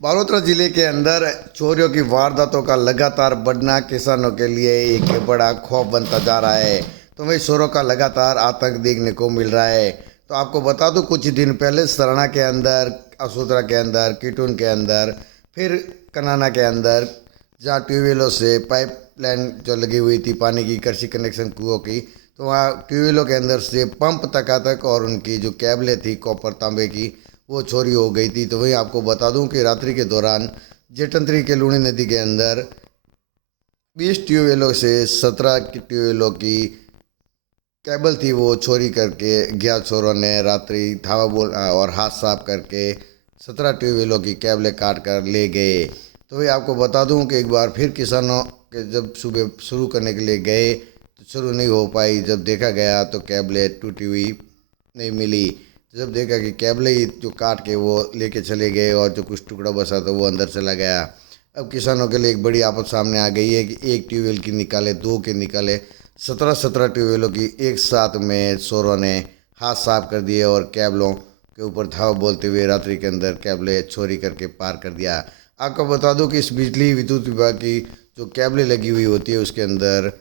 बालोतरा जिले के अंदर चोरियों की वारदातों का लगातार बढ़ना किसानों के लिए एक बड़ा खौफ बनता जा रहा है। तो वही चोरों का लगातार आतंक देखने को मिल रहा है। तो आपको बता दूं, कुछ दिन पहले सरणा के अंदर, असोतरा के अंदर, कीटून के अंदर, फिर कनाना के अंदर, जहाँ ट्यूबवेलों से पाइपलाइन जो लगी हुई थी पानी की, कृषि कनेक्शन कुओं की, तो वहाँ ट्यूबवेलों के अंदर से पंप तक और उनकी जो केबलें थी कॉपर तांबे की, वो चोरी हो गई थी। तो वही आपको बता दूं कि रात्रि के दौरान जेठंतरी के लूणी नदी के अंदर 20 ट्यूबवेलों से 17 की ट्यूबवेलों की केबल थी, वो चोरी करके ज्ञात चोरों ने रात्रि धावा बोल और हाथ साफ करके 17 ट्यूबवेलों की केबलें काट कर ले गए। तो वही आपको बता दूं कि एक बार फिर किसानों के जब सुबह शुरू करने के लिए गए तो शुरू नहीं हो पाई। जब देखा गया तो केबलें टूटी हुई नहीं मिली। जब देखा कि केबलें ही जो काट के वो लेके चले गए और जो कुछ टुकड़ा बचा था वो अंदर चला गया। अब किसानों के लिए एक बड़ी आफत सामने आ गई है कि एक ट्यूबवेल की निकाले, दो के निकाले, 17 ट्यूबवेलों की एक साथ में चोरों ने हाथ साफ कर दिए और केबलों के ऊपर धावा बोलते हुए रात्रि के अंदर केबलें चोरी करके पार कर दिया। आपको बता दूं कि इस बिजली विद्युत विभाग की जो केबलें लगी हुई होती है उसके अंदर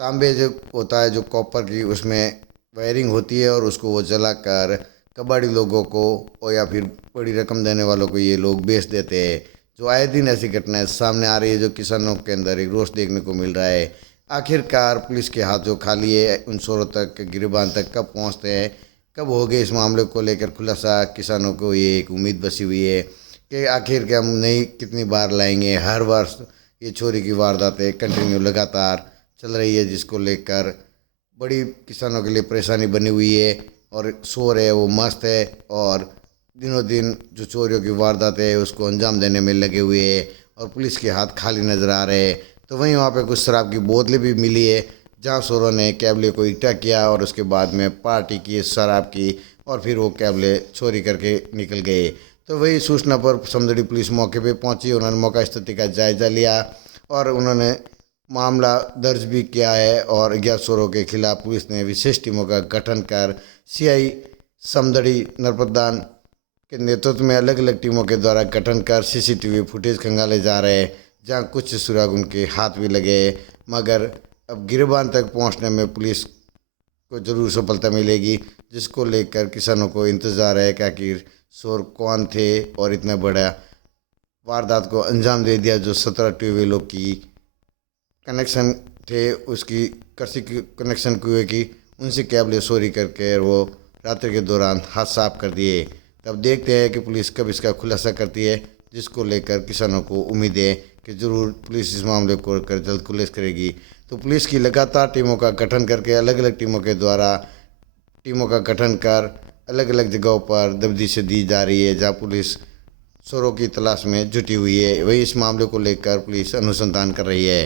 तांबे जो होता है, जो कॉपर की, उसमें वायरिंग होती है और उसको वो जलाकर कबाड़ी लोगों को और या फिर बड़ी रकम देने वालों को ये लोग बेच देते हैं। जो आए दिन ऐसी घटनाएं सामने आ रही है, जो किसानों के अंदर एक रोष देखने को मिल रहा है। आखिरकार पुलिस के हाथ जो खाली है, उन चोरों तक, गिरबान तक कब पहुंचते हैं, कब हो गए इस मामले को लेकर खुलासा, किसानों को ये एक उम्मीद बसी हुई है कि आखिर के हम नहीं कितनी बार लाएंगे। हर वर्ष ये चोरी की वारदातें कंटिन्यू लगातार चल रही है, जिसको लेकर बड़ी किसानों के लिए परेशानी बनी हुई है। और शोर है वो मस्त है और दिनों दिन जो चोरियों की वारदात है उसको अंजाम देने में लगे हुए हैं और पुलिस के हाथ खाली नज़र आ रहे हैं। तो वहीं वहाँ पे कुछ शराब की बोतलें भी मिली है, जहाँ चोरों ने केबले को इकट्ठा किया और उसके बाद में पार्टी की, शराब की, और फिर वो केबले चोरी करके निकल गए। तो वही सूचना पर समदड़ी पुलिस मौके पर पहुँची। उन्होंने मौका स्थिति का जायजा लिया और उन्होंने मामला दर्ज भी किया है और अज्ञात चोरों के खिलाफ पुलिस ने विशेष टीमों का गठन कर सीआई समदड़ी नरपतदान के नेतृत्व में अलग अलग टीमों के द्वारा गठन कर सीसीटीवी फुटेज खंगाले जा रहे हैं, जहां कुछ सुराग उनके हाथ भी लगे। मगर अब गिरबान तक पहुंचने में पुलिस को जरूर सफलता मिलेगी, जिसको लेकर किसानों को इंतज़ार है कि आखिर चोर कौन थे और इतना बड़ा वारदात को अंजाम दे दिया। जो 17 ट्यूबवेलों की कनेक्शन थे, उसकी कृषि कनेक्शन कुएँ की, उनसे केबलें चोरी करके वो रात्रि के दौरान हाथ साफ कर दिए। तब देखते हैं कि पुलिस कब इसका खुलासा करती है, जिसको लेकर किसानों को उम्मीद है कि ज़रूर पुलिस इस मामले को कर जल्द खुलासा करेगी। तो पुलिस की लगातार टीमों का गठन करके, अलग अलग टीमों के द्वारा टीमों का गठन कर अलग अलग जगहों पर तफ्तीश दी जा रही है, जहाँ पुलिस चोरों की तलाश में जुटी हुई है। वही इस मामले को लेकर पुलिस अनुसंधान कर रही है।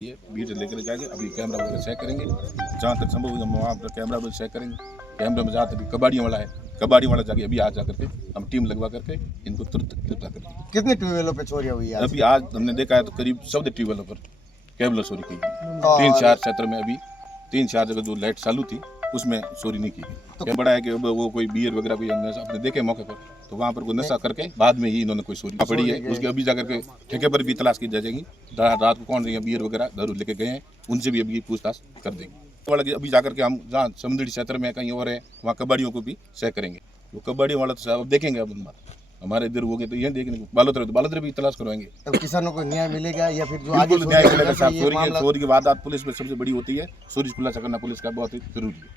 ये वीडियो लेकर जाएंगे, अभी कैमरा वगैरह चेक करेंगे, जहाँ तक संभव होगा वहाँ पर कैमरा वगैरह चेक करेंगे। कैमरे में जहाँ तक कबाड़ी वाला है, कबाड़ी वाला जाके अभी आज जा करके हम टीम लगवा करके इनको तुरंत गिरफ्तार करेंगे। कितने ट्यूबवेलों पे चोरी हुई है? अभी आज हमने देखा है तो करीब 14 ट्यूबवेलों पर केबल चोरी की। 3-4 क्षेत्र में अभी 3-4 जगह जो लाइट चालू थी उसमें चोरी नहीं की गई। तो क्या बड़ा है कि वो कोई बियर वगैरह कोई आपने देखे मौके पर, तो वहाँ पर कोई नशा करके बाद में ही इन्होंने कोई चोरी पड़ी है। उसकी अभी जाकर के ठेके पर भी तलाश की जाएगी। रात को कौन बियर वगैरह दारू लेके गए हैं, उनसे भी अभी पूछताछ कर देंगे। वाला अभी जाकर के हम जहाँ समुद्री क्षेत्र में कहीं और है वहाँ कबाड़ियों को भी चेक करेंगे। वो कबाड़ी वाला तो अब देखेंगे। अब हमारे इधर हो गए तो ये देखने को बालोतरा भी तलाश करवाएंगे। तब किसानों को न्याय मिलेगा या फिर जो आगे न्याय मिलेगा साहब। चोरी की वारदात पुलिस में सबसे बड़ी होती है, चोरी खुलासा करना पुलिस का बहुत ही जरूरी है।